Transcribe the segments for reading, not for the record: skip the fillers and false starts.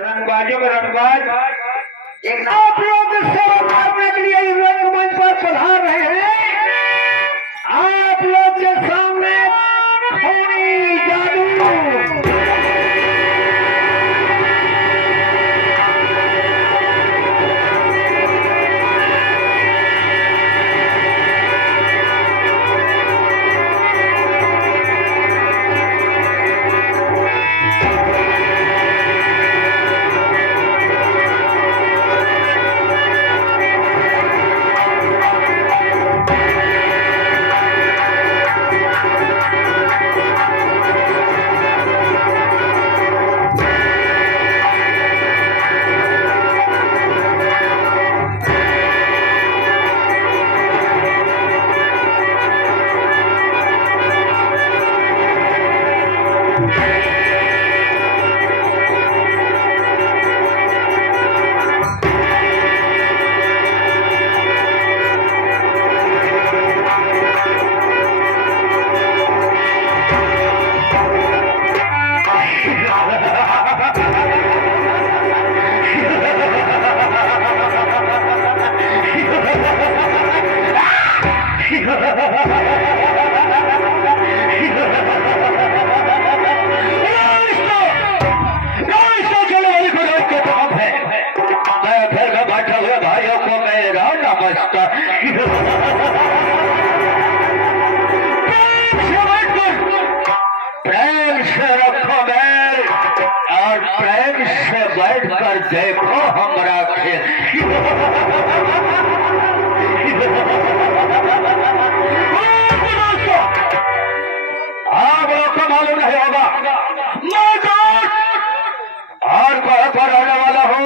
रंगबाजों में रंगबाज एक आप लोग सेवा करने के लिए इस रंगमंच पर पधार रहे हैं। आप लोग के सामने खूनी जादू प्रेम से रखो बैल और प्रेम से बैठ कर देखो हमारा खेल। आप लोग को मालूम नहीं होगा और पर होने वाला हो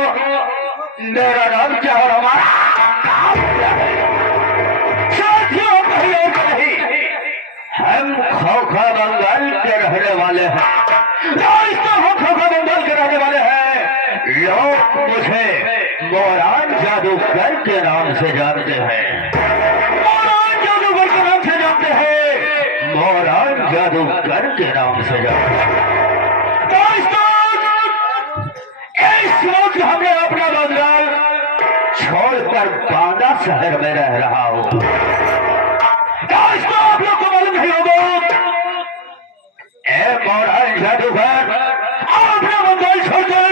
मेरा नाम क्या और हमारा साथियों कहीं और नहीं, हम खोखा बंगाल के रहने वाले हैं। हम खोखा बंगाल के रहने वाले हैं। लोग मुझे मोरान जादूगर के नाम से जानते हैं। मोरान जादूगर के नाम से जानते हैं। मोरान जादूगर के नाम से जानते हैं। इस वक्त हमें अपना बंगाल छोड़कर बांदा शहर में रह रहा हूँ। आप लोग को मालूम नहीं होगा मोरान जादूगर अपना बंगाल छोड़कर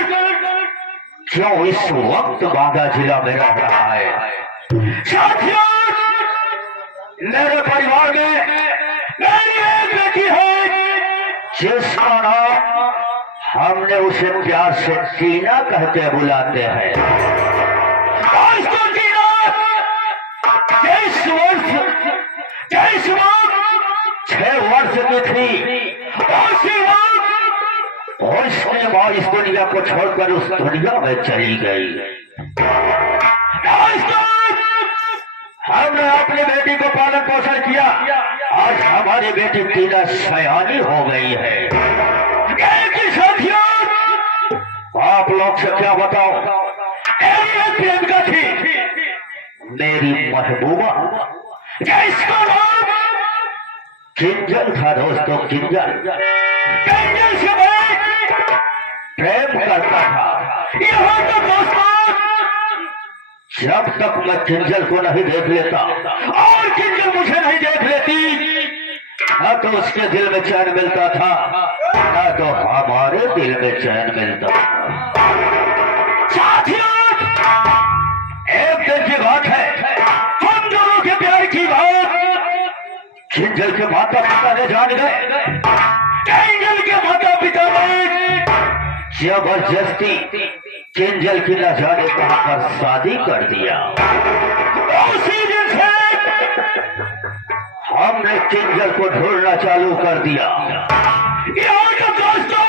क्यों इस वक्त बांदा जिला में रह रहा है। साथियों, मेरे परिवार में मेरी एक बेटी है जिसका नाम हमने उसे प्यार से टीना कहते बुलाते हैं। तेईस वर्ष 6 वर्ष की थी और उसके बाद इस दुनिया को छोड़कर उस दुनिया में चली गई। हमने अपनी बेटी को पालन पोषण किया। आज हमारी बेटी टीना सयानी हो गई है। आप लोग से क्या बताओ, प्रियंका थी मेरी महबूबा जिसका नाम किंजल था। दोस्तों, किंजल से प्रेम करता था। यहाँ तक दोस्तों, जब तक मैं किंजल को नहीं देख लेता और किंजल मुझे नहीं देख लेती, न तो उसके दिल में चैन मिलता था न तो हमारे दिल में चैन मिलता था। साथियों, एक दिन की बात है, हम दोनों के प्यार की बात किंजल के माता पिता ने जान गए। किंजल के माता पिता ने जबरदस्ती किंजल की न जाने कहां पर शादी कर दिया। उसी दिन से हमने किंजल को ढूंढना चालू कर दिया। दोस्तों,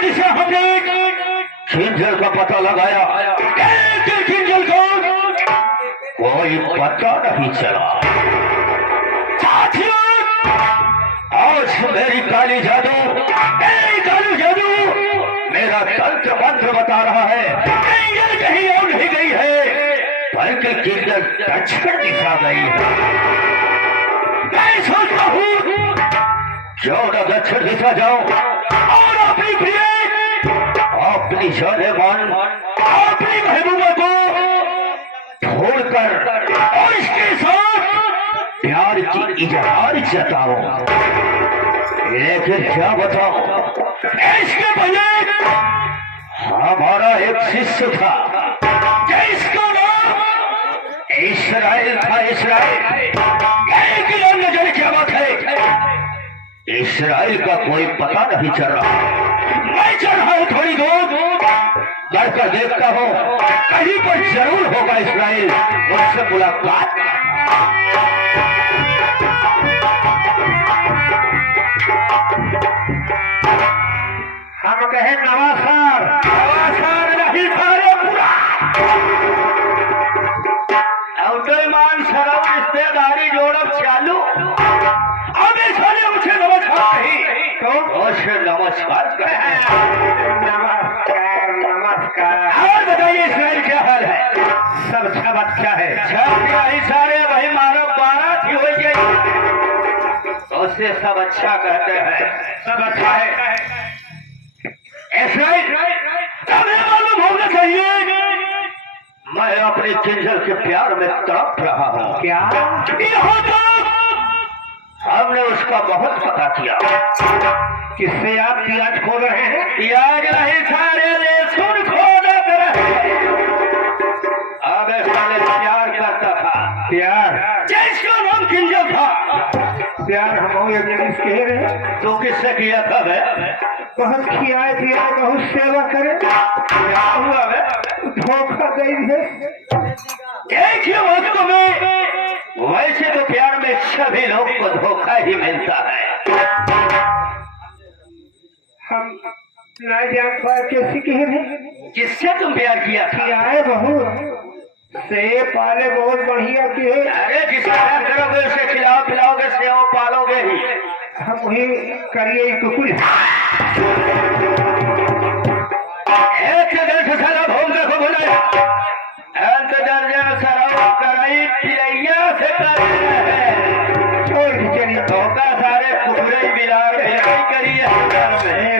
दिशा हमने किंजल का पता लगाया। किंजल को कोई पता नहीं चला। साथियों, आज मेरी काली जादू मेरा तंत्र मंत्र बता रहा है किंजल कहीं और नहीं गई है, बल्कि किंजल दक्षिण दिशा गई है। मैं सोचता हूँ जाओ ना दक्षिण दिशा जाओ और अपनी प्रिय अपनी जाने मन अपनी महबूबा को छोड़कर और इसके साथ प्यार की इजहार जताओ। लेकिन क्या बताओ, इसके पहले हमारा एक शिष्य था जिसका नाम इस्राएल था। इस्राएल लेकिन नजर क्या बात है, इस्राएल का कोई पता नहीं चल रहा। मैं चल रहा हूँ थोड़ी दूर बढ़कर देखता हूँ, कहीं पर जरूर होगा इस्राएल, उससे मुलाकात। हम कहें नवासार, नवासार नहीं सारे पूरा अवतमान सरव रिश्तेदारी जोड़ब चालू। अब सारे मुझे नमस्कार नहीं तो उसे नमस्कार कहें। नमस्कार नमस्कार। और बताइए इस्राएल क्या हाल है? सब सब अच्छा है। सब सारे वही मानव बारात ही हो जाए उससे सब अच्छा कहते हैं, सब अच्छा है। मालूम होना चाहिए मैं अपने किंजल के प्यार में तड़प रहा हूँ। क्या यहाँ तक हमने उसका बहुत पता किया। किससे आप प्याज खो रहे हैं? प्याज नहीं सारे लहसुन खोदा रहे। अब साले प्यार करता था, प्यार जिसका नाम किंजल था। प्यार हम कह रहे तो किससे किया था? बहुत खियाए पियाए बहुत सेवा करे, क्या हुआ? धोखा गई है। देखिए वास्तव में वैसे तो प्यार में सभी लोग को धोखा ही मिलता है। हम नहीं जान पाए कैसे कह रहे। किससे तुम प्यार किया? खियाए बहुत से पाले बहुत बढ़िया के। अरे जिससे प्यार करोगे उसे खिलाओ पिलाओगे सेवा पालोगे ही। हम वही करिए कुकुर एक दर्ज सारा भोंगे को बुलाया अंत दर्जन सारा कराई पिलैया से कर छोड़ चली धोखा सारे कुकुरे बिलार बिलाई करिए।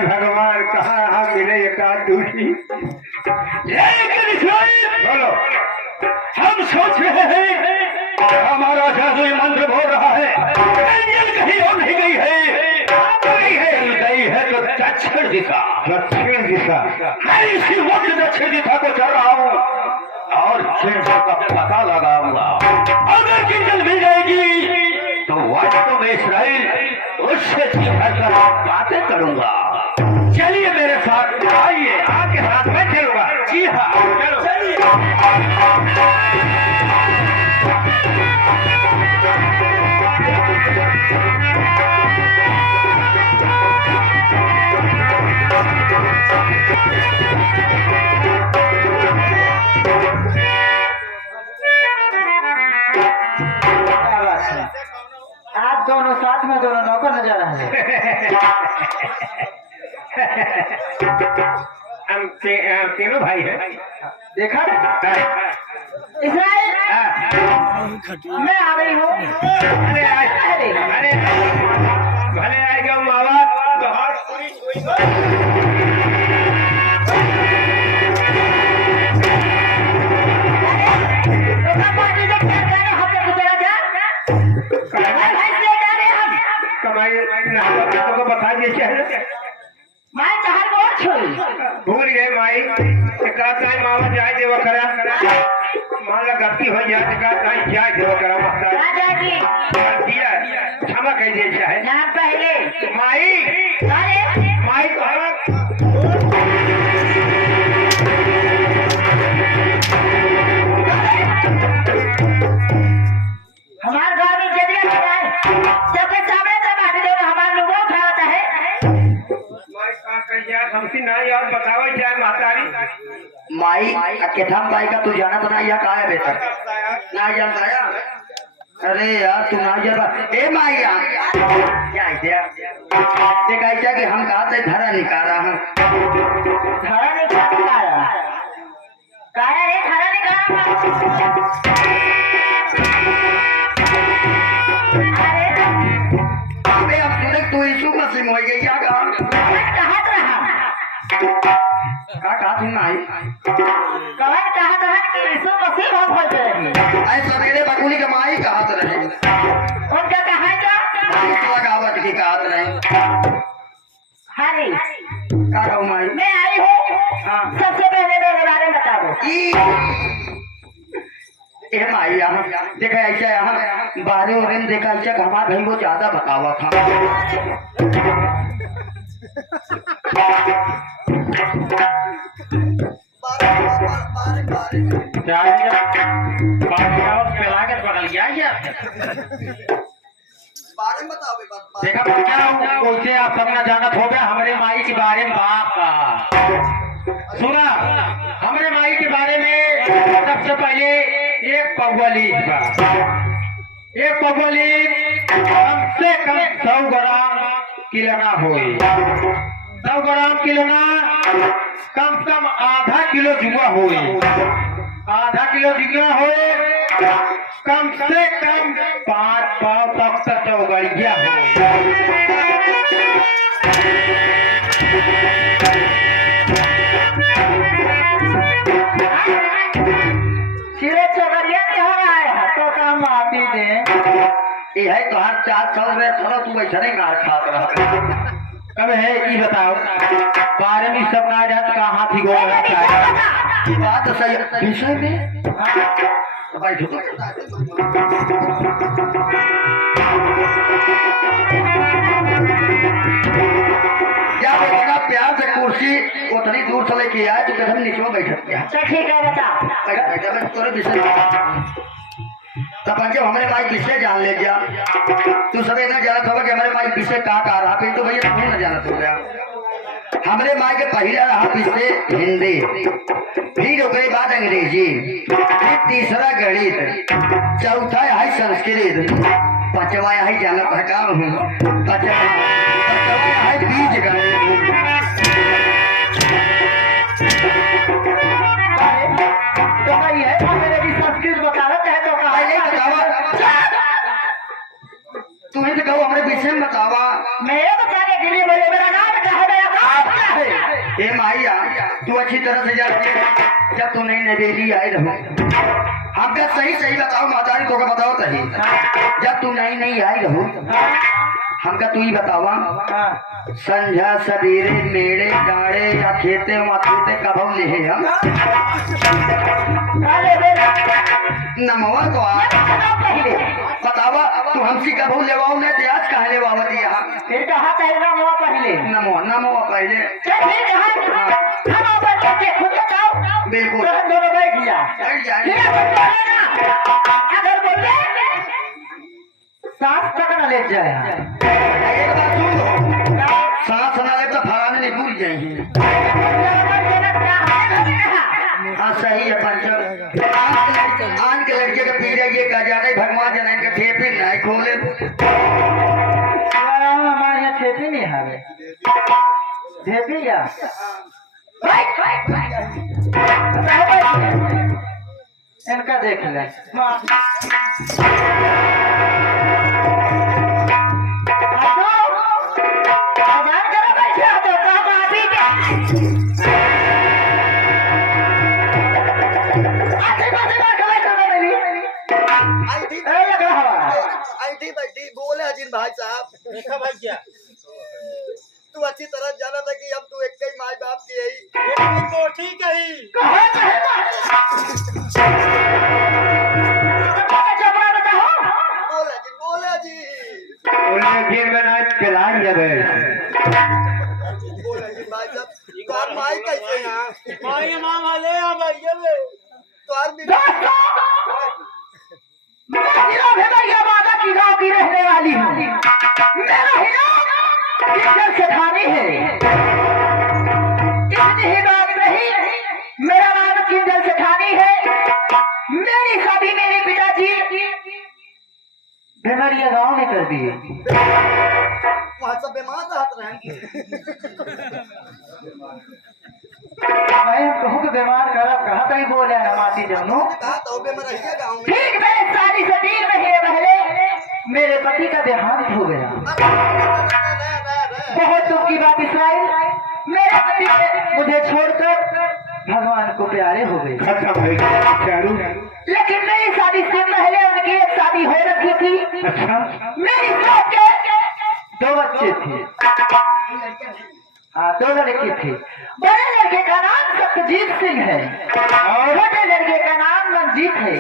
भगवान कहाँ हम मिले एक दूसरी। लेकिन बोलो हम सोच रहे हैं हमारा जादुई मंत्र बोल रहा है कहीं और नहीं गई है। गई है तो दक्षिण दिशा। दक्षिण दिशा मैं इसी वक्त दक्षिण दिशा को चल रहा हूँ और किंजल का पता लगाऊंगा। अगर किंजल मिल जाएगी तो वास्तव में इस्राएल उससे सीखा कर बातें करूंगा। चलिए मेरे साथ आइए, आपके साथ मैं चलूंगा। जी हाँ आप दोनों साथ में दोनों नौकर नजर आ रहे हैं। हम तीनों भाई हैं। देखा इस्राएल मैं आ गई हूँ। भले आएगा मावा को बता दिए माई कहा भूल गए माई मामा जाए देव करा मान ला गलती हो जाए जाए देव करा दिया क्षमा कह दिया है पहले माई माई हमारे गाँव में जगह सबके सामने हमारे लोगों को खाता है। हमसे ना यार बताओ क्या मातारी माई केथम बाई का तू जाना तो ना या कहा है बेटा ना जानता यार। अरे यार तू ना जान ए माई क्या देखा क्या कि हम कहा थे धरा निकाला हम धरा निकाला काया रे धरा निकाला। अरे अब तू यीशु हो गई क्या कहा थी माई सवेरे बकुली के माई कहत रहे लगावट की कहत रहे का कहूँ माई मैं आई हूँ सबसे पहले मेरे बारे में बताओ ए माई यहाँ देखा ऐसा यहाँ बारे और देखा ऐसा हमारा भाई वो ज्यादा बतावा था देखा कैसे आप सबका जानत हो गया हमारे माई के बारे में बाप का सुना हमारे माई के बारे में सबसे पहले एक पगवलीद का एक पगवलीद कम से कम 100 ग्राम किलोना होई 100 ग्राम किलोना कम से कम आधा किलो जुआ होई आधा किलो जुआ होए कम से कम 5 पाव तक चौगड़िया हो ये है तो हर 4 साल में थोड़ा तू वैसा नहीं मार खात रहा कब है ये बताओ बारे में सब ना जात कहाँ थी गो बात सही विषय में बैठो क्या बोलना प्यार से कुर्सी उतनी दूर से लेके आए तो कदम नीचे बैठत क्या ठीक है बता बैठा मैं तोरे विषय तब जब हमारे माई विषय जान ले गया तू सब इतना जानत होगा कि हमारे माई विषय का रहा फिर तो भैया तू न जानत हो गया हमारे माई के पहला रहा विषय हिंदी फिर उसके बाद अंग्रेजी फिर तीसरा गणित चौथा है संस्कृत पांचवा है जानत हटा हूँ पांचवा है बीज गणित तुम्हें तो कहो हमारे विषय में बतावा मैं बताने के लिए बोले मेरा नाम क्या है मेरा काम क्या है ए माइया तू अच्छी तरह से जानती है जब तू नई नवेली आई रहो हमका सही सही बताओ मातारी को बताओ सही जब तू नई आई रहो हमका तू ही बतावा संध्या सवेरे मेड़े डाड़े या खेते माथे कब ले हम नमवा तो बतावा तू हमसी कबू लेवाओ ने आज कहा लेवावत यहाँ फिर कहा पहले नमवा पहले नमवा पहले खुद बताओ बिल्कुल तो हम दोनों बैठ गया अगर बोले सांस तक न ले जाए एक बात सुन लो सांस ना ले तो फराने नहीं भूल जाएंगे हाँ सही है पंचर आन के लड़के का पीड़ा ये कहा जाता है भगवान जनाइन का ठेपी नहीं खोले हमारे यहाँ ठेपी नहीं है ठेपी या इनका देख ले बोले अजीत भाई साहब भाई क्या तू अच्छी तरह जाना था कि अब तू एक ही माई बाप की है तो ठीक है ही बोले जी बना चलाई जब बोले जी भाई साहब तो माई कैसे माई मां वाले आ भैया ले तो भी की गाँव की रहने वाली हूँ मेरा हीरो किंजल सेठानी है इतनी ही बात नहीं मेरा नाम किंजल सेठानी है मेरी शादी मेरे पिताजी बेमरिया गांव में कर दी वहाँ सब बीमार रहते रहेंगे मैं कहूँ कि बीमार करा कहा कहीं बोले ना माती जमनू ठीक मैं शादी से 3 महीने पहले मेरे पति का देहांत हो गया बहुत दुख की बात इस्राइल, मेरे पति मुझे छोड़कर भगवान को प्यारे हो गए। खत्म हो गया चारू। लेकिन मेरी शादी से पहले उनकी एक शादी हो रखी थी। अच्छा, मेरी सास के 2 बच्चे थे। हाँ, 2 लड़के थे। बड़े लड़के का नाम सत्यजीत सिंह है और छोटे लड़के का नाम मंजीत है।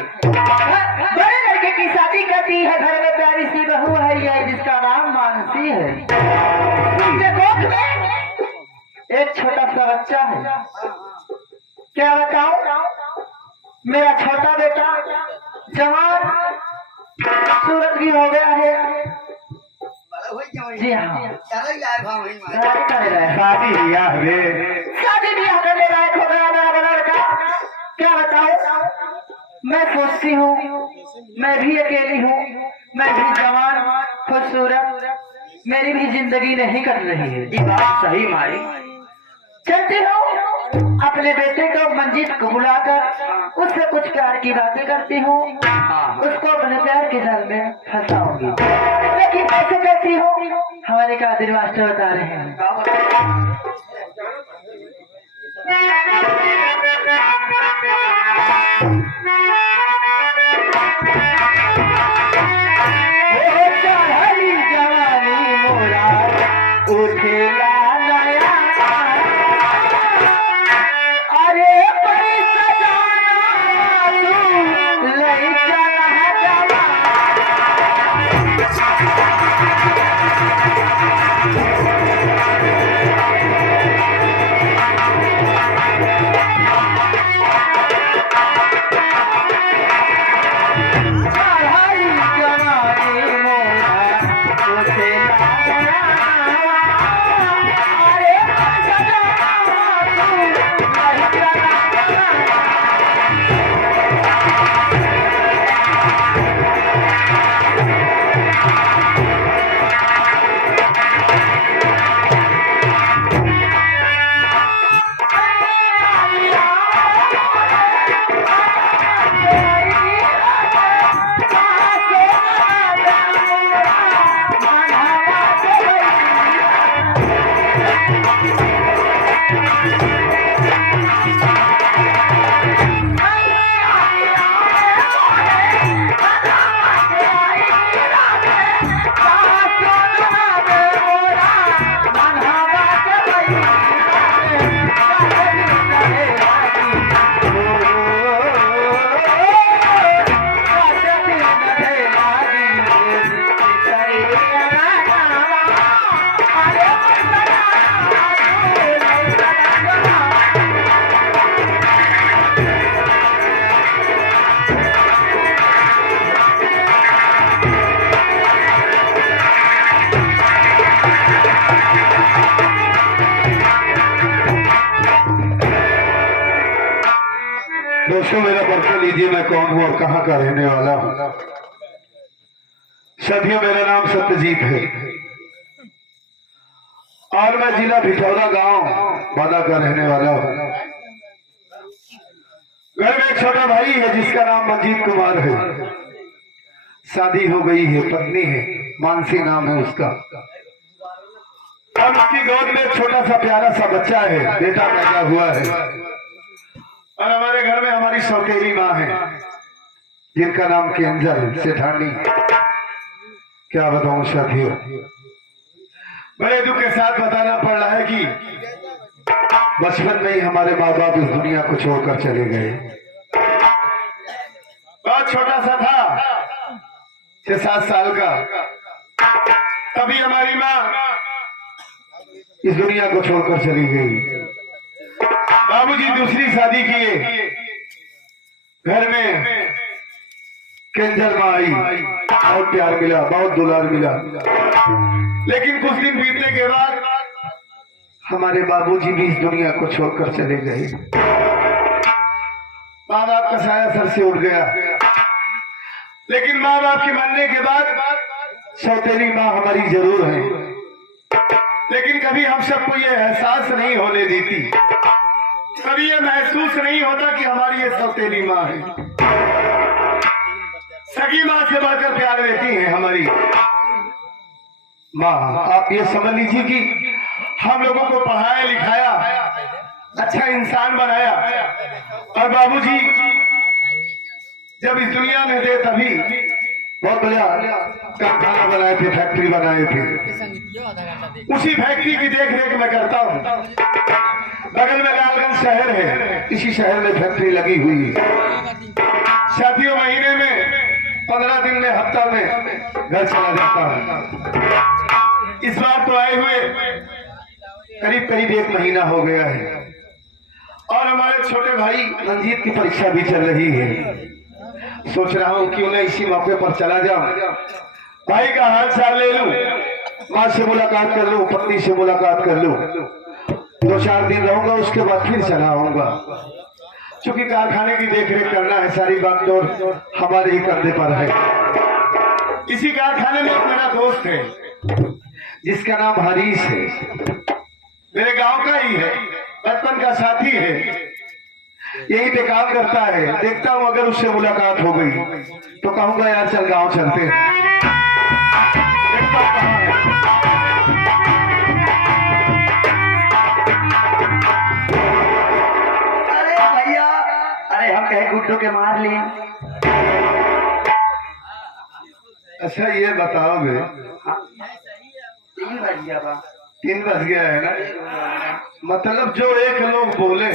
बड़े लड़के की शादी करती है, घर में प्यारी सी बहू है ये जिसका नाम मानसी है। उनके गोद में एक छोटा सा बच्चा है। क्या बताऊं, मेरा छोटा बेटा जवान सूरत भी हो गया है। जी हाँ, शादी ब्याह रे, शादी ब्याह करने लायक हो गया मेरा बड़ा लड़का। क्या बताऊं, मैं सोचती हूँ मैं भी अकेली हूँ, मैं भी जवान खूबसूरत, मेरी भी जिंदगी नहीं कट रही है। ये बात सही मारी। चलती हूँ अपने बेटे को मंजीत को बुलाकर उससे कुछ प्यार की बातें करती हूँ, उसको अपने प्यार के जाल में फंसाऊंगी। लेकिन कैसे करती हूँ, हमारे कादिर मास्टर बता रहे हैं। ओ चढ़ी जवानी मोरा उठेला नया, अरे पैसा जाना तू लई चला जवा। चढ़ी जवानी मोरा उठेला नया, अरे पैसा जाना तू लई चला जवा। दोस्तों मेरा परिचय लीजिए, मैं कौन हूँ और कहाँ का रहने वाला हूँ। साथियों, मेरा नाम सत्यजीत है और मैं जिला भिठौरा गांव बादा का रहने वाला हूँ। घर में एक छोटा भाई है जिसका नाम मंजीत कुमार है। शादी हो गई है, पत्नी है, मानसी नाम है उसका, और उसकी गोद में एक छोटा सा प्यारा सा बच्चा है, बेटा पैदा हुआ है। और हमारे घर में हमारी सौतेली माँ है जिनका नाम केंजल सेठानी। क्या बताऊं साथियों, बड़े दुख के साथ बताना पड़ रहा है कि बचपन में ही हमारे माँ बाप इस दुनिया को छोड़कर चले गए। बहुत छोटा सा था, 6-7 साल का, तभी हमारी माँ इस दुनिया को छोड़कर चली गई। बाबूजी दूसरी शादी किए, घर में केंजल माँ आई, बहुत प्यार मिला, बहुत दुलार मिला। लेकिन कुछ दिन बीतने के बाद हमारे बाबूजी भी इस दुनिया को छोड़कर चले गए। माँ बाप का साया सर से उठ गया। लेकिन माँ बाप के मरने के बाद सौतेली माँ हमारी जरूर है, लेकिन कभी हम सबको ये एहसास नहीं होने देती, कभी ये महसूस नहीं होता कि हमारी ये सौतेली माँ है। सगी माँ से बढ़कर प्यार देती है हमारी। माँ आप ये समझ लीजिए कि हम लोगों को पढ़ाया लिखाया, अच्छा इंसान बनाया, और बाबूजी जब इस दुनिया में थे तभी बहुत बढ़िया कारखाना बनाए थे, फैक्ट्री बनाए थे। उसी फैक्ट्री की देख रेख मैं करता हूँ। बगल में लालगंज शहर है, इसी शहर में फैक्ट्री लगी हुई है। शादियों महीने में 15 दिन में, हफ्ता में घर चला जाता है। इस बार तो आए हुए करीब करीब 1 महीना हो गया है, और हमारे छोटे भाई रंजीत की परीक्षा भी चल रही है। सोच रहा हूँ क्यों न इसी मौके पर चला जाऊं, भाई का हाल चाल ले लूं, माँ से मुलाकात कर लूं, पत्नी से मुलाकात कर लूं। 2-4 दिन रहूंगा, उसके बाद फिर चला आऊंगा। क्योंकि कारखाने की देखरेख करना है, सारी बागडोर हमारे ही कंधे पर है। इसी कारखाने में एक मेरा दोस्त है जिसका नाम हरीश है, मेरे गांव का ही है, बचपन का साथी है, यही पे काम करता है। देखता हूँ अगर उससे मुलाकात हो गई तो कहूंगा यार चल गांव चलते हैं। देखता हूं कहाँ है। अरे भैया, अरे हम कहे गुड्डू के मार ली। अच्छा ये बताओ बे, 3 बज गया बा। 3 बज गया है ना? मतलब जो एक लोग बोले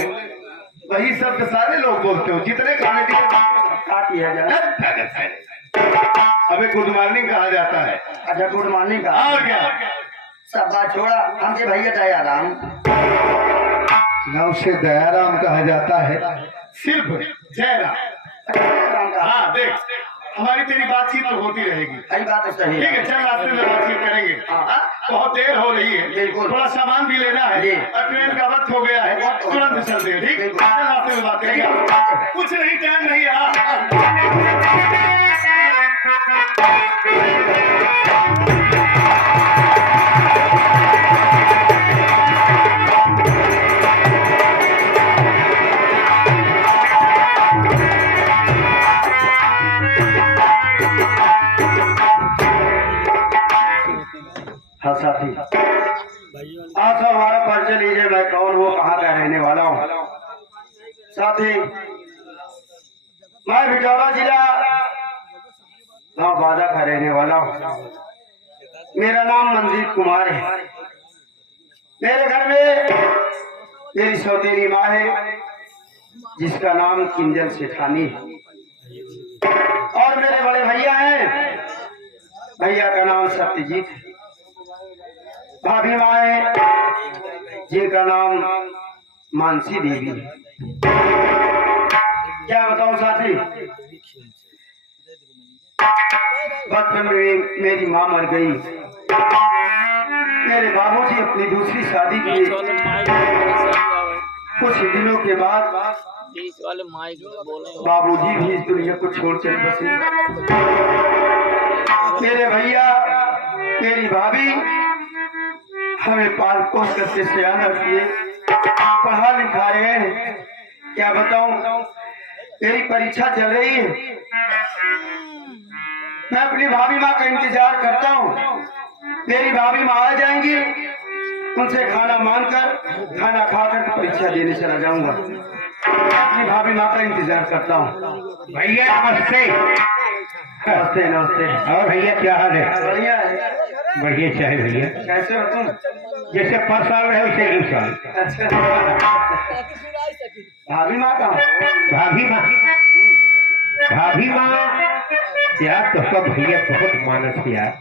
वही शब्द सारे लोग बोलते हो, जितने कॉमेडी काट दिया जाए। अबे गुड मॉर्निंग कहा जाता है। अच्छा गुड मॉर्निंग का और क्या? सब बात छोड़ा, हमसे भैया दयाराम। ना उसे दयाराम कहा जाता है, सिर्फ जयराम। हाँ देख, हमारी तेरी बातचीत तो होती रहेगी। सही बात है, सही ठीक है, चल रास्ते में बातचीत करेंगे। हाँ, बहुत देर हो रही है, बिल्कुल। थोड़ा सामान भी लेना है जी। और ट्रेन का वक्त हो गया है, तुरंत चलते हैं। ठीक, बिल्कुल। चल रास्ते में बात करेंगे। कुछ नहीं, टाइम नहीं है। हाँ। हाँ साथी, आप सब हमारा परिचय लीजिए, मैं कौन हूँ, कहाँ का रहने वाला हूँ। साथी, मैं बिटौरा जिला गाँव बादा का रहने वाला हूँ। मेरा नाम मंजीत कुमार है। मेरे घर में मेरी सौतेली माँ है जिसका नाम किंजल सेठानी है, और मेरे बड़े भैया हैं, भैया का नाम सत्यजीत है। भाभी माँ है जिनका नाम मानसी देवी है। क्या बताऊं साथी, बचपन में मेरी माँ मर गई, मेरे बाबूजी अपनी दूसरी शादी की। कुछ दिनों के बाद बाबूजी भी इस दुनिया को छोड़ चल बसे। मेरे भैया, मेरी भाभी हमें पाल पोस करके सयाना किए, पढ़ा लिखा रहे हैं। क्या बताऊं, मेरी परीक्षा चल रही है, मैं अपनी भाभी माँ का इंतजार करता हूँ। मेरी भाभी माँ आ जाएंगी, उनसे खाना मांगकर खाना खाकर परीक्षा देने चला जाऊंगा। अपनी भाभी माँ का इंतजार करता हूँ। भैया नमस्ते। नमस्ते नमस्ते। और भैया क्या हाल है? बढ़िया है। बढ़िया चाहे भैया, कैसे हो तुम? जैसे पर साल रहे वैसे 1 साल। अच्छा, भाभी माँ का? भाभी माँ, भाभी माँ यार तो सब भैया बहुत मानस यार,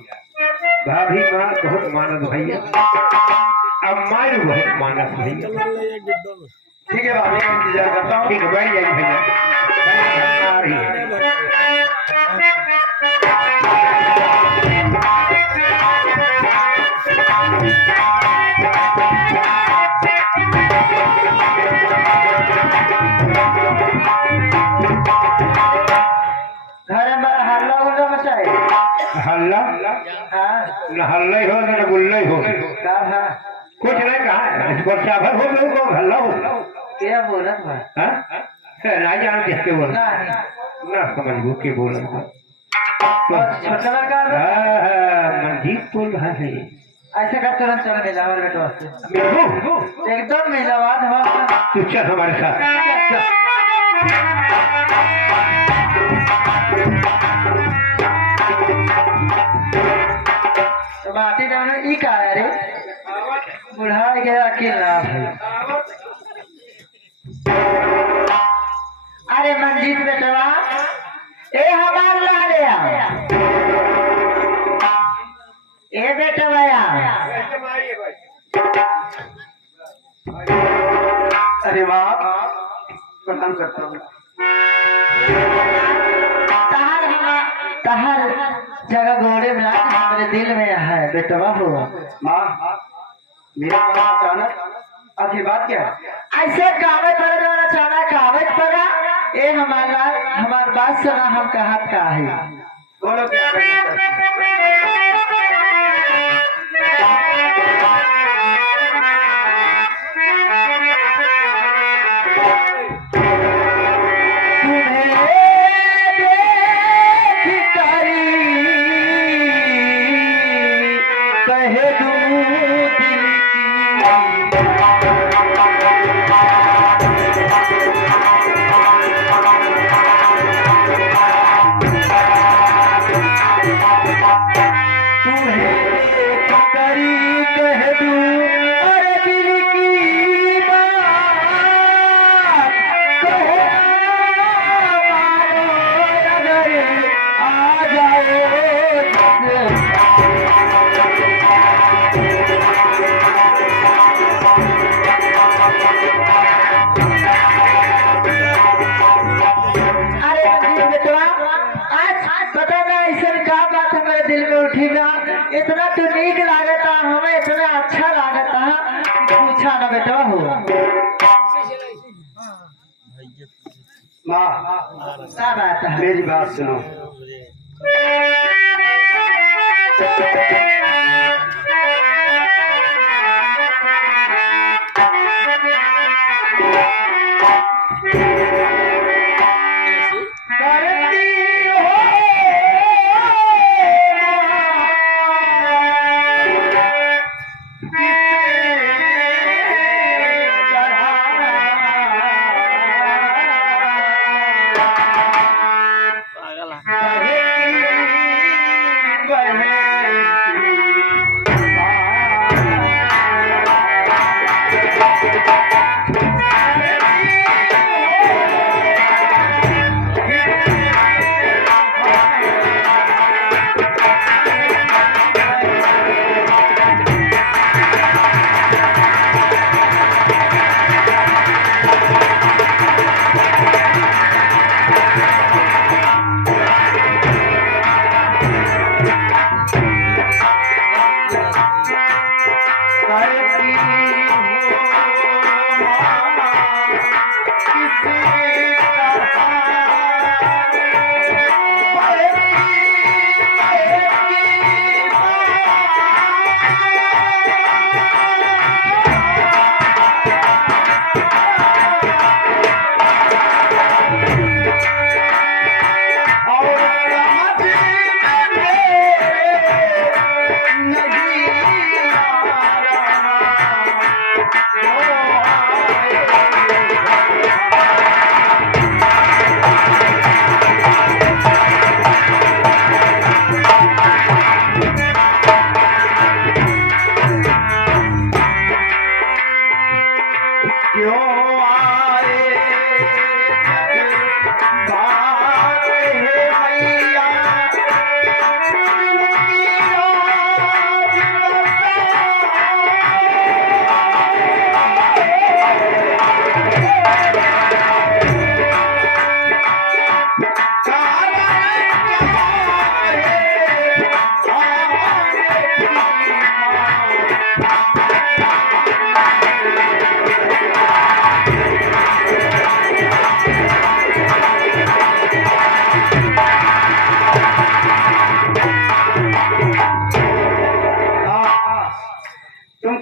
भाभी माँ बहुत मानस भैया, अम्मा भी बहुत मानस भैया। ठीक है भाभी, मैं इंतजार करता हूँ। ठीक है, बैठ जाइए भैया, आ रही है। घर में बड़ा हल्ला उल्ला मचा है। हल्ला हाँ, न हल्ला हो न गुल्ला हो, क्या है? कुछ नहीं कहा, वर्षा भर हो गई को हल्ला हो। क्या बोला था? हाँ? ना जानो किसके बोल नहीं। ना समझ के बोल। और छोटा लड़का है? मंजीत बोल रहा है। ऐसे कर तुरंत चल मिला हमारे बेटवा से। एकदम मिला बात हमारा। तू चल हमारे साथ। तो माटी जानो ई का है रे? बुढ़ा गया अकेला है। अरे मंजीत बेटवा, ए हमार लालिया, ए बेटवाया। अरे वाह, प्रणाम करता हूँ। तहर जगह घोड़े में हमारे दिल में है बेटवा हो। माँ, मेरा अचानक आखिर बात क्या है? ऐसे कागज पर जाना चाहना कागज पड़ा। ए हमार बात सुना, हम कहा का है। बोलो क्या इतना तो नीक लागता, हमें इतना अच्छा लागता पूछा ना बेटवा हो। माँ, क्या बात है? मेरी बात सुनो।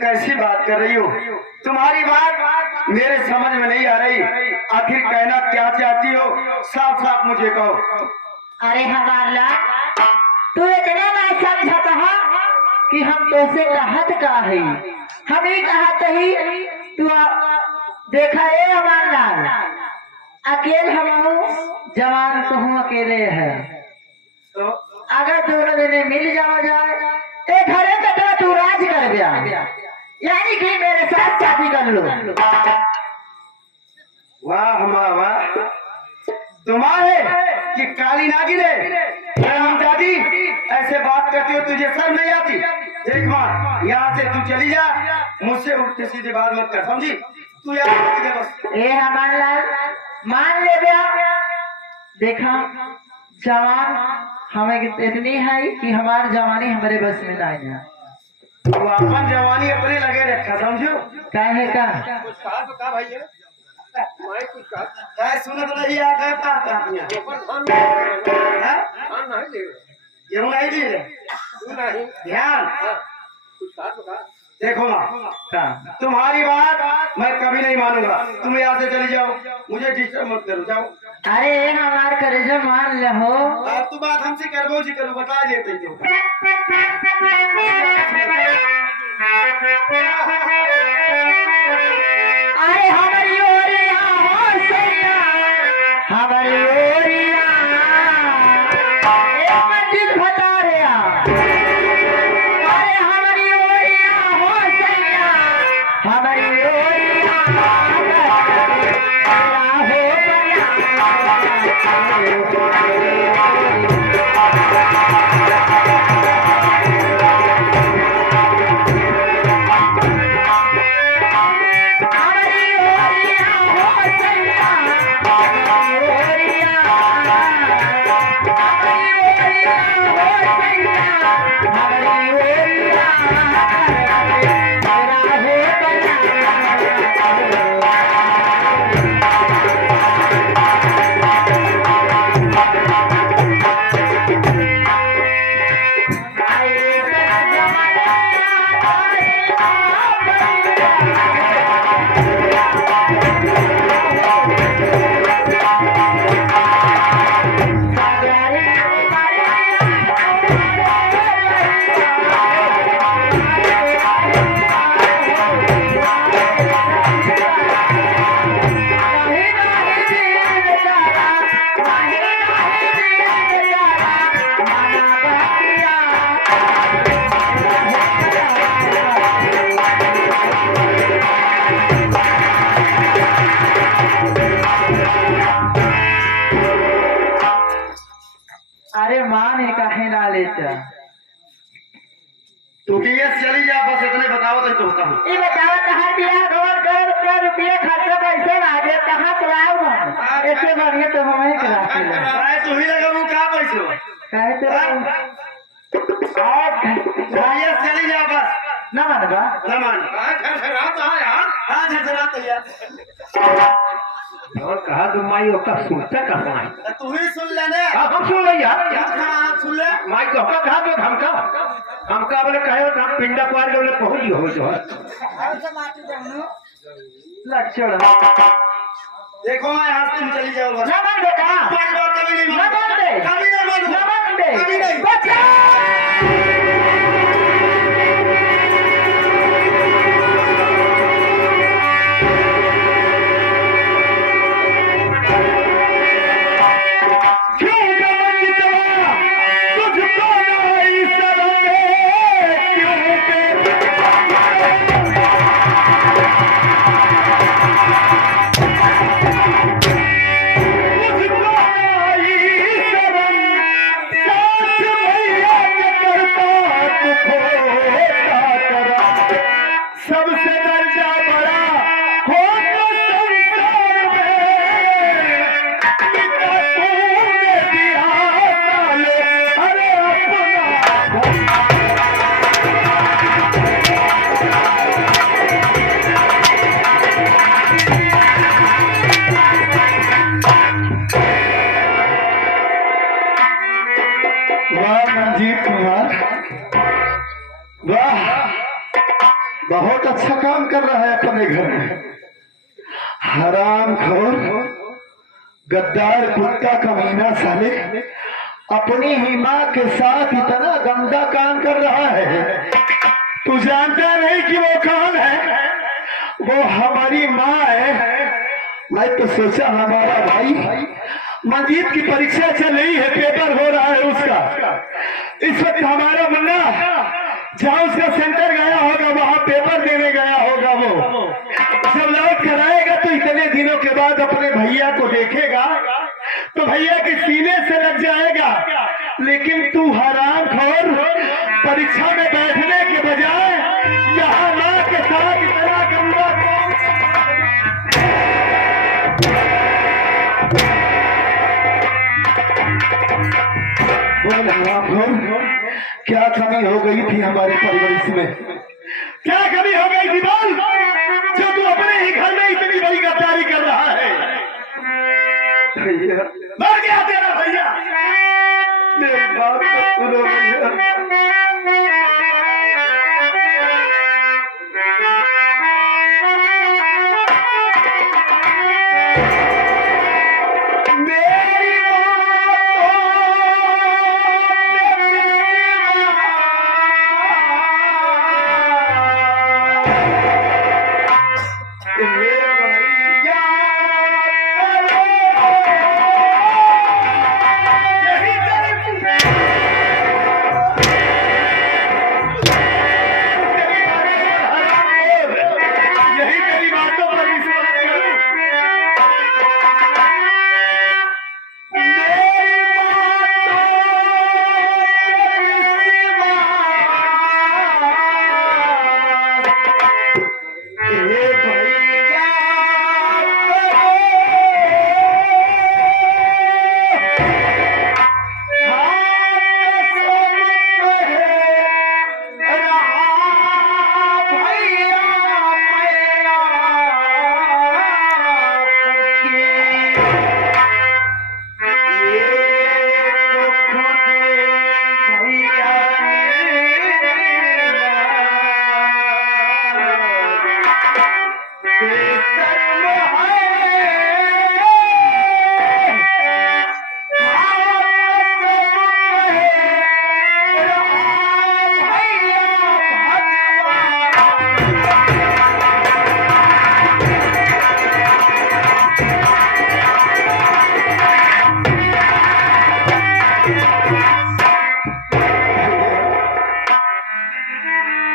कैसी बात कर रही हो? तुम्हारी बात मेरे समझ में नहीं आ रही। आखिर कहना क्या चाहती हो? साफ साफ मुझे कहो। अरे हमार लाल, तू इतना ना समझत हा कि हम तुझसे कहत का है, हम ही कहत ही तू देखा है हमार लाल, अकेले हम जवान तो हूँ अकेले है, तो अगर दोनों जने मिल जाओ जाए एक घरे कटरा तू राज कर दिया, यानी कि मेरे साथ शादी कर लो। वाह वाह वाह, तुम्हारे कि काली ना गिरे हम दादी ऐसे बात करती हो, तुझे शर्म नहीं आती? देख माँ, यहाँ से तू चली जा, मुझसे उल्टे सीधे बात मत कर, समझी? तू यहाँ चली जा बस। ए हमार लाल, मान ले गया, देखा जवान हमें इतनी है कि हमारी जवानी हमारे बस में ना है। तू अपन जवानी अपने लगे रखा, समझो? काहे का कुछ कहा तो कहा भाई है? मैं कुछ कहा सुनत नहीं आ गया था क्यों नहीं दी ध्यान? देखो माँ, तुम्हारी बात मैं कभी नहीं मानूंगा, तुम यहाँ से चली जाओ, मुझे डिस्टर्ब मत करो, जाओ। अरे हमार करेजा मान ले हो, तू बात हमसे करबो जी करो, बता देते जो। अरे हमारी ओरिया हो सैया, हमारी ओरिया एक मंजिल बता रिया, अरे हमारी ओरिया हो सैया, हमारी ओरिया हो अरे माँ ने कहे ना लेता, तू चली जा, बस इतने बताओ तो होता हूँ। ये बताओ कहाँ दिया गवर करोड़ रुपया खर्चा कैसे लागे, कहाँ चलाओ हम ऐसे बढ़िया तो हमें खिलाते तू ही लगा वो कहाँ पैसे हो? कहे तो भैया चली जा बस, न मनबा न मान। और कहा तुम माई ओका सुनता कहाँ है? तू ही सुन लेने, हम सुन ले यार, सुन ले। माई तो ओका कहा तो हमका बोले कहे हो हम पिंडा पार के बोले पहुंच हो जो लक्षण देखो मैं यहाँ से तुम चली जाओ बस। न मन बेटा, कभी नहीं न मन दे, कभी नहीं मानू, न मन दे, कभी नहीं। बचा सबसे दर्जा बड़ा हो तो संसार में, पिता तूने दिया साले, अरे अपना वाह मंजीत कुमार, वाह बहुत अच्छा काम कर रहा है अपने घर में। हराम खोर, गद्दार, कुत्ता, कमीना साले, अपनी ही माँ के साथ इतना गंदा काम कर रहा है। तू जानता नहीं कि वो कौन है? वो हमारी माँ है। मैं तो सोचा हमारा भाई मंजीत की परीक्षा चल रही है, पेपर हो रहा है उसका। इस वक्त हमारा मुन्ना जहाँ उसका सेंटर गया होगा वहां पेपर देने गया होगा। वो जब लौट कर आएगा तो इतने दिनों के बाद अपने भैया को देखेगा तो भैया के सीने से लग जाएगा। लेकिन तू हरामखोर, परीक्षा में बैठने के बजाय यहाँ माँ के साथ इतना गंदा क्या कमी हो गई थी हमारे परवरिश में? क्या कमी हो गई थी बोल, जो तू अपने ही घर में इतनी बड़ी गद्दारी कर रहा है? भैया मर गया तेरा भैया। मेरी बात तो सुनो भैया।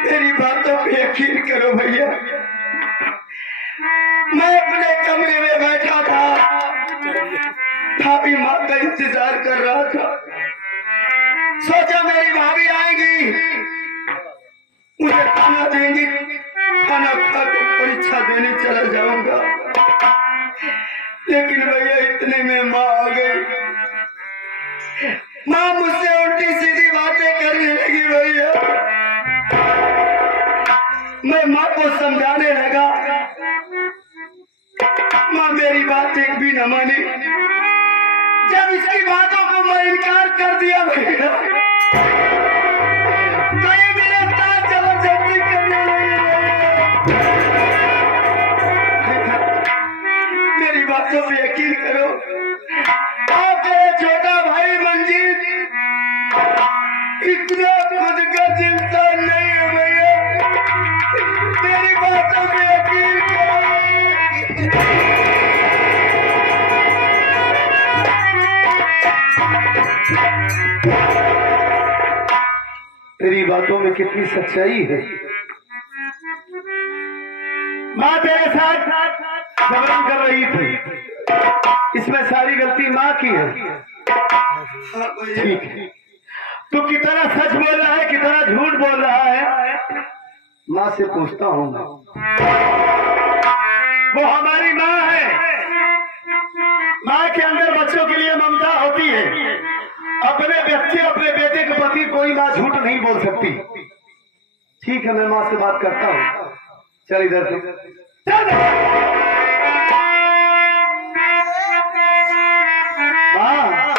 मेरी बातों पे यकीन करो भैया। मैं अपने कमरे में बैठा था, भाभी माँ का इंतजार कर रहा था। सोचा मेरी भाभी आएगी, मुझे खाना देंगी, खाना खाकर परीक्षा देने चला जाऊंगा। लेकिन भैया इतने में माँ आ गई। माँ मुझसे उल्टी सीधी बातें करने लगी भैया। मैं माँ को समझाने लगा, माँ मेरी बात एक भी न मानी। जब इसकी बातों को मैं इनकार कर दिया भैया, तो ये मेरे साथ जबरदस्ती करने लगी। मेरी बातों पे यकीन करो, आपका छोटा भाई मंजीत इतना खुद का इंसान नहीं है भैया। मेरी बातों पे यकीन करो। तेरी बातों में कितनी सच्चाई है। माँ तेरे साथ जबरन कर रही थी, इसमें सारी गलती माँ की है। ठीक है, तू कितना सच बोल रहा है, कितना झूठ बोल रहा है, माँ से पूछता हूँ मैं। वो हमारी माँ है। माँ के अंदर बच्चों के लिए ममता होती है। अपने बच्चे, अपने बेटे के प्रति कोई माँ झूठ नहीं बोल सकती। ठीक है, मैं माँ से बात करता हूँ। चल इधर से चल। माँ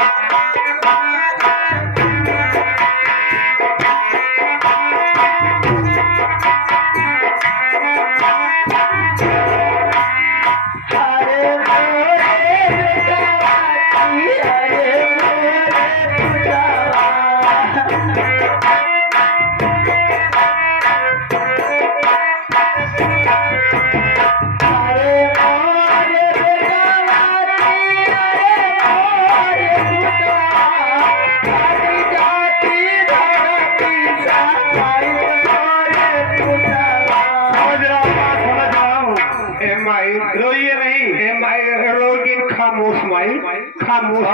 माई रोइए नहीं। ए माई रोगिन खामोश माई खामोश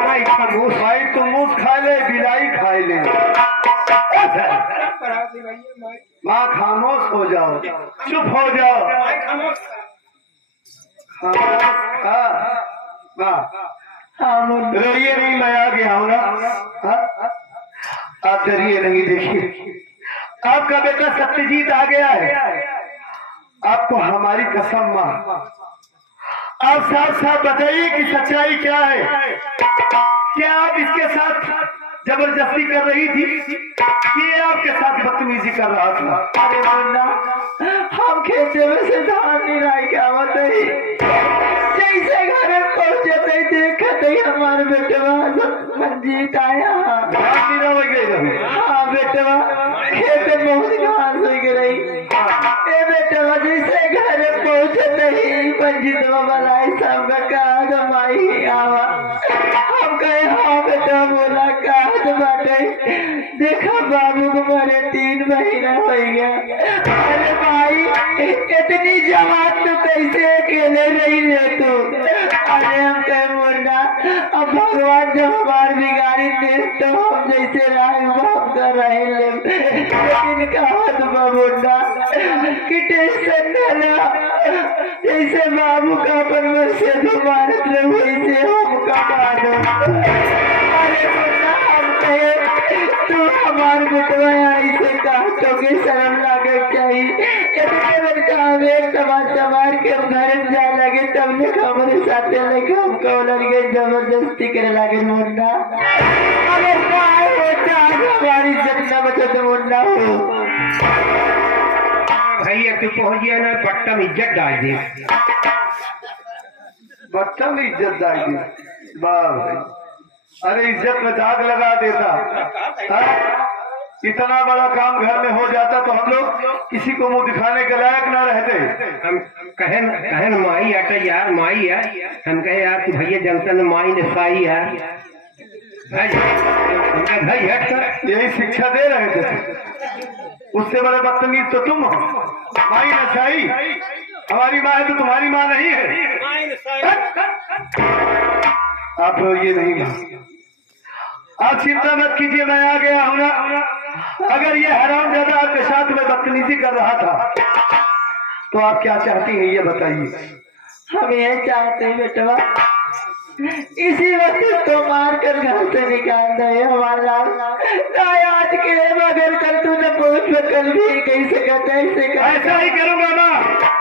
माई खामोश भाई तुम मूस खा ले बिलाई खाए ले। माँ खामोश हो जाओ, चुप हो जाओ। खामोश। माँ रोइए नहीं, मैं आ गया हूँ ना। हाँ? आप डरिए नहीं। देखिए आपका बेटा सत्यजीत आ गया है। आपको हमारी कसम माँ, आप साफ साफ बताइए कि सच्चाई क्या है। क्या आप इसके साथ जबरदस्ती कर रही थी, ये आपके साथ बदतमीजी कर रहा था? अरे मुन्ना, हम खेते में से धान नहीं लाई क्या बताई, जैसे घर में पहुंचे थे देखते ही हमारे बेटवा मंजीत आया। हाँ बेटवा, खेत में बहुत घास हो गई। ए बेटवा जैसे घर में पहुंचे ही मंजीत मलाई सबका कहा तो माई आवा। हम कहे हाँ बेटा बोला कहा तो बाटे, देखा बाबू को मरे 3 महीना हो गया। अरे भाई इतनी जवान तो कैसे अकेले नहीं रहे तू? अरे हम कहे मुन्ना, अब भगवान जब हमारी बिगाड़ी दे तो हम जैसे राय बाप कर रहे लेकिन कहा तो मुन्ना कि टेंशन न ला, जैसे बाबू का अपन में से मारत रहे वैसे हमका मानो। अरे मुन्ना हम कहे तू हमारे बेटवा ऐसे कहा तो के शर्म लागे चाहिए। इतने बन का एक तमाशा मार के हम घर में जा लगे, तब ने हमारे साथ लेके हमको लगे जबरदस्ती करे लगे। मुन्ना अगर ना होता हमारी इज्जत न बचा तो मुन्ना हो भैया तू पहुंच गया ना, बट्टम इज्जत डाल दे। बच्चों में इज्जत जाएगी। वाह भाई, अरे इज्जत में दाग लगा देता। हाँ? इतना बड़ा काम घर में हो जाता तो हम लोग किसी को मुंह दिखाने के लायक ना रहते। हम कहन माई आटा यार माई है, हम कहे यार तू भैया जंक्शन में माई ने साई है भाई हट कर। यही शिक्षा दे रहे थे। उससे बड़े बदतमीज तो तुम हो। माई नशाई, हमारी माँ है तो तुम्हारी माँ नहीं है। आप रोइए नहीं माँ, आप चिंता मत कीजिए, मैं आ गया हूँ ना। अगर ये हरामजादा आपके साथ में बदतमीजी कर रहा था तो आप क्या चाहती हैं ये बताइए। हम ये चाहते हैं बेटवा, इसी वक्त तो मार कर घर से निकाल दे हमारा आज के मगर कल तू न पहुंच कल भी कैसे कहते ऐसा ही करूंगा माँ।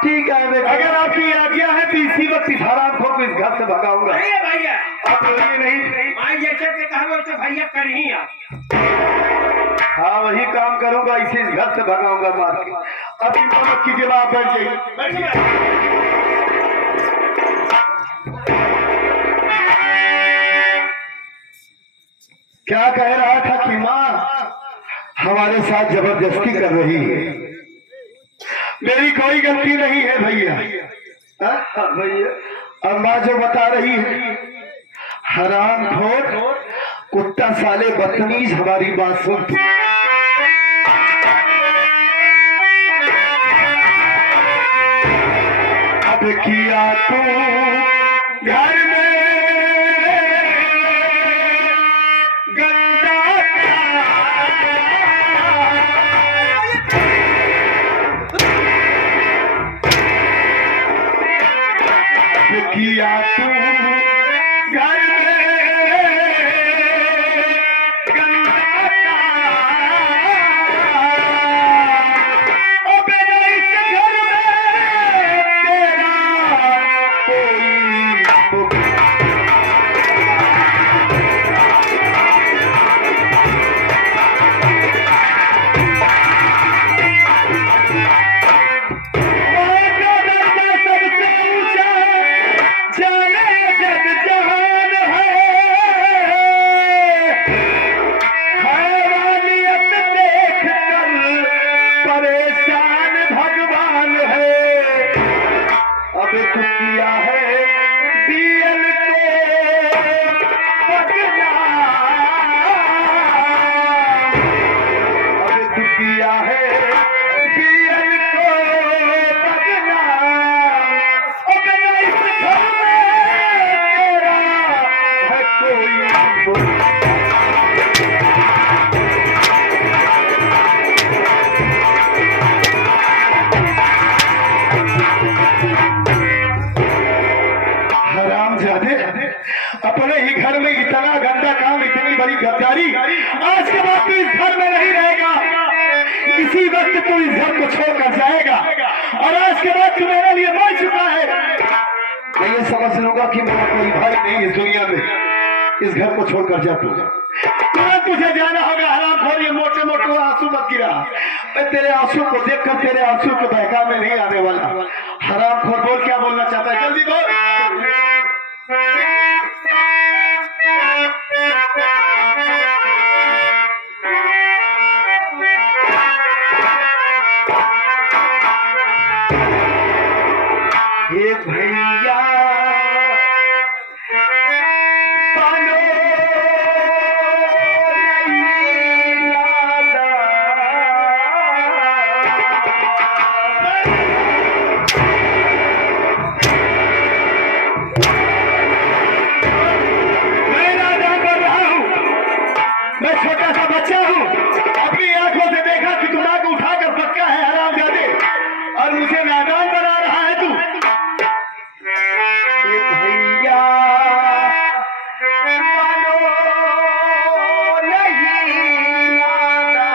ठीक है बेटा, अगर आपकी आज्ञा है तो इसी वक्त इस हराम खोर को इस घर से भगाऊंगा। भैया आप रोइए नहीं। माई जैसे के कहा तो भैया कर ही हाँ वही काम करूंगा, इसे इस घर से भगाऊंगा मार के। अब चिंता मत कीजिए, आप बैठ जाइए। क्या कह रहा था कि माँ हमारे साथ जबरदस्ती कर रही है। मेरी कोई गलती नहीं है भैया। हाँ, भैया अब माँ जो बता रही है, हराम खोर कुत्ता साले बदतमीज हमारी बात सुन। अब किया तू घर में गंदा अब किया तू घर जाने हरामजादे, अपने ही घर में इतना गंदा काम, इतनी बड़ी गद्दारी, आज के बाद तू इस घर में नहीं रहेगा। इसी वक्त तू इस घर को छोड़कर जाएगा और आज के बाद तू मेरे लिए मर चुका है। मैं ये समझ लूंगा कि मेरा कोई भाई नहीं इस दुनिया में। इस घर को छोड़कर जा तू। तुझे जाना होगा हरामखोर, ये मोटे मोटे आंसू मत गिरा। मैं तेरे आंसू को देखकर तेरे आंसू के बहका में नहीं आने वाला। हरामखोर, बोल क्या बोलना चाहता है, जल्दी बोल। हे भैया पानो नहीं लादा, मैं नादान कर रहा हूँ, मैं छोटा सा बच्चा हूँ। अपनी आंखों से देखा कि तुम आग उठाकर पक्का है हरामजादे, और मुझे नादान बना रहा है तू। भैया मानो नहीं लादा,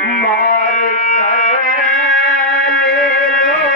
मार कर ले लो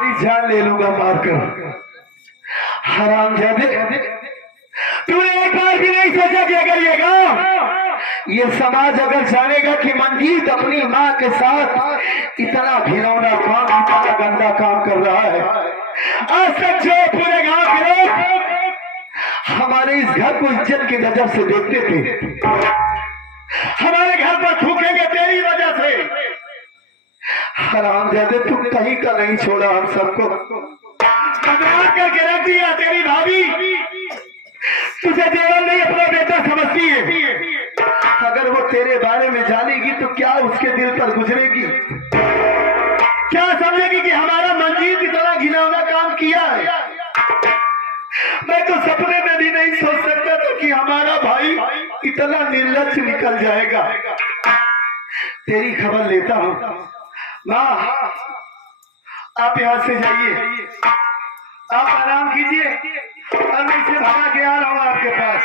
मेरी जान ले लूंगा मारकर। हरामजादे, तूने एक बार भी नहीं सोचा कि अगर ये गांव, ये समाज अगर जानेगा कि मंजीत अपनी माँ के साथ इतना घिनौना काम, इतना गंदा काम कर रहा है। आज तक जो पूरे गांव के लोग हमारे इस घर को इज्जत की नजर से देखते थे, हमारे घर पर थूकेंगे तेरी वजह से। हरामजादे, तू कहीं का नहीं छोड़ा हम सबको, बदनाम करके रख दिया। तेरी भाभी तुझे देवल नहीं अपना बेटा समझती है। अगर वो तेरे बारे में जानेगी तो क्या उसके दिल पर गुजरेगी? क्या समझेगी कि हमारा मंजीत इतना घिनौना काम किया है? मैं तो सपने में भी नहीं सोच सकता था कि हमारा भाई इतना निर्लज्ज निकल जाएगा। तेरी खबर लेता हूँ। माँ, आप यहाँ से जाइए, आप आराम कीजिए और मैं इसे भगा के आ रहा हूँ आपके पास।